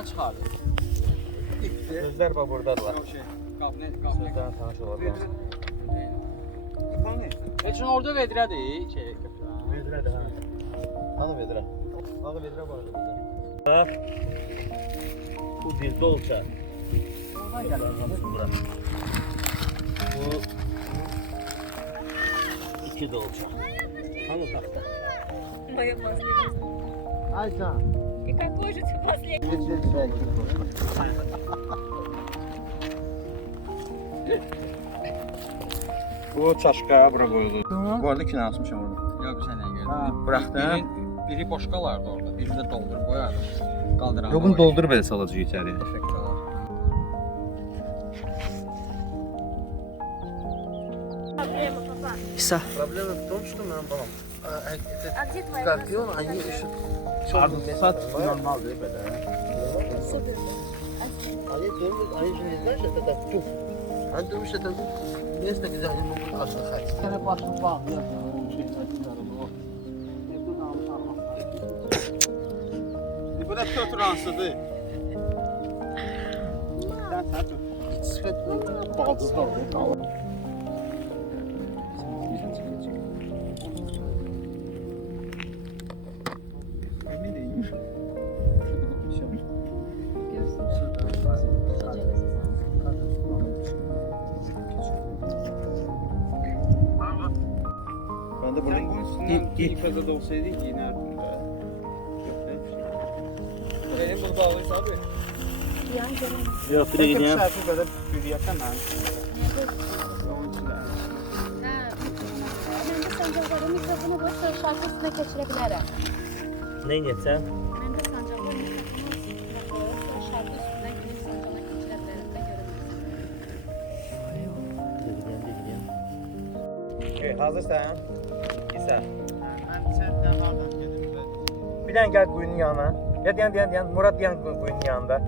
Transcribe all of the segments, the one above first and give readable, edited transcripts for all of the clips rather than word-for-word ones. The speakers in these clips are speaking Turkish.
içindən çıxardı. Gözler bak buradadılar. Kabine. Sözlerden tanış olabilir. Üçün orada vedrədir, şey. Vedre de ha. Hanı vedre? Hanı vedre var orada. Bu bir dolça. Oradan gəlir. Bura. Bu iki dolça. Hanı taxta? Моя последняя. Aycan. И какой же ты последний? Bu çaşka bura koyulur. Bu arada kino asmışım orada. Yox, sən nə gördün? Bıraxdım. Biri boş qalardı orada, biri də doldurup qoyardı. Qaldıran. Yok bunu doldurup belə salacaq içəriyə. Effekt olar. Проблема, папа. İsa. Проблема в том, что нам А где твоя скорпион, они ищут Sat normaldir belə. Супер. Они думают, они же не знают, что это так туф. Они думают, что это место, где они могут отдыхать. Sənə başını bağlayırsan. Bu da tötransıdır. Sıfır bazı da Ben de burada İlk fazla olsaydı inerdim de. Benim bunu bağlıysa abi. Я не Yok direkt gideyim. Səhəfi qədər yürüyəkən mən. Ben de sancakları mikrofonu boş şarkı üstüne geçirebilirim. Ne geçsen? Ben de sancakları mikrofonu şarkı üstüne gidip sancağına geçirebilirim de görürüz. Okay, hazırsan. İsa. Mən səndən hardan gedim də. Bir tane gel kuyunun yanına. Yan. Murat yan kuyunun yanında.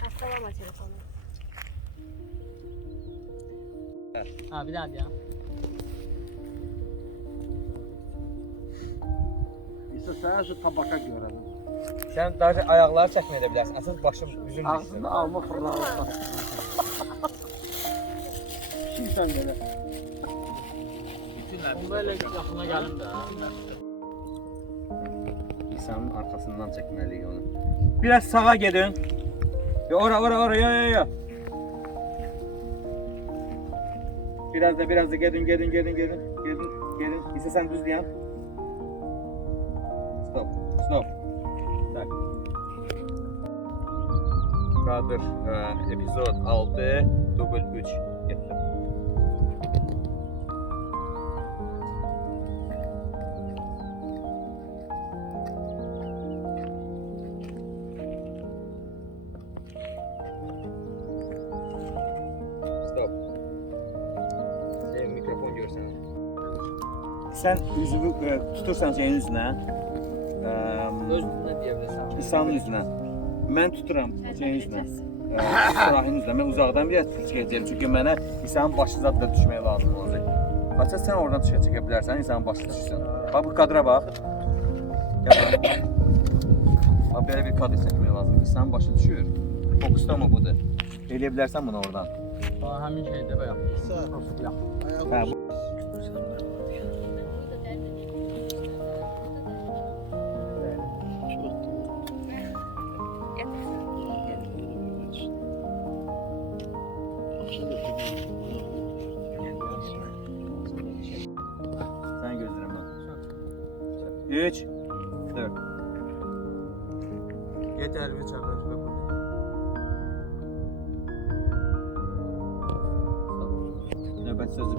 Hastalama telefonu. Ha bir daha ya. İşte sadece tabaka görelim. Sen daha ayakları çekmeye de bilersin. Asıl başım yüzüm Aslında alma fırlamışlar. Şimdi sen böyle. Onda elə yaxına gəlim də. İnsanın arkasından çekmeliyiz onu. Biraz sağa gidin. Ya ora ya. Biraz da gidin. İsa sen düz yan. Stop. Tak. Kadr epizod 6 dubl 3 getdi. Stop. Mikrofon görsən. Sen üzümü tutursan şeyin üzerine. Özünə deyə bilərsən. İnsanın üzerine. Ben tuturam şeyin üzerine. Sırahın üzerine. Ben uzaktan bir çekeceğim. Çünkü mənə insanın başı zad da düşmeye lazım olacak. Hatta sen oradan çekebilirsen insanın başı düşsün. Bak bu kadra bak. Gel bak. Bak böyle bir kadr çekmeye lazım. İnsanın başı düşüyor. Fokuslama bu da. Eleyebilirsen bunu oradan. Həmin şeydə bayaq. Ha, bu. Sen gözlerine bak. 3 4 Yeter bir çağır. Nöbət sözü.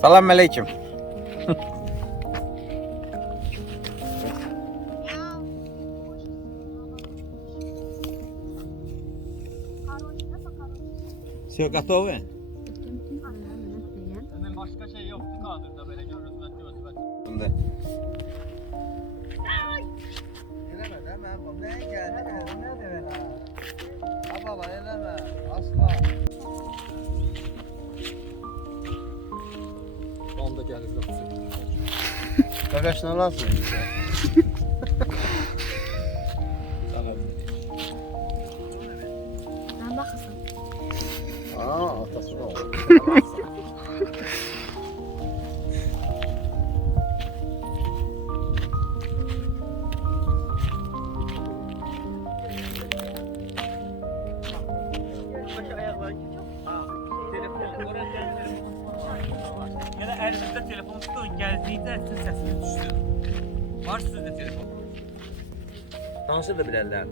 Salam aleyküm. Все готовы? Səndən başqa şey yoxdur kadrda belə görürüz və gözlə. Bunda. Eləmə də mən bu. Nəyə gəldi? Nədir belə? Ha baba eləmə. Asla. Onda gəlir də. Qaqaşla lazım. Mən baxırsan. Aa, atası da olur. Yəni əlinizdə telefon tutun, gəldikdə sizin səsiniz düşsün. Var sizdə telefon. Danışa da bilərlər.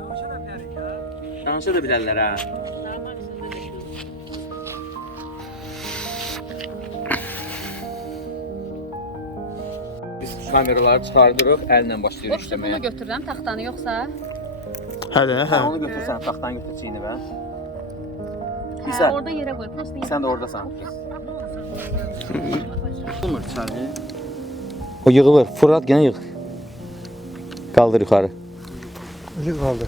Danışa da bilərik ya. Danışa da bilərlər ha. Biz kameraları çıxardırıq, əllə başlayırıq Boşda işləməyə. bunu götürürəm, taxtanı yoxsa? Hədə, Sən onu götürsən, taxtanı götür çiynivə. Hə, İsa. orada yerə qoy. Prosta yerə. Sən də oradasan. Olmur çarı. O yığılır, Fırat yenə yığ. Qaldır yuxarı. Öyle kaldı.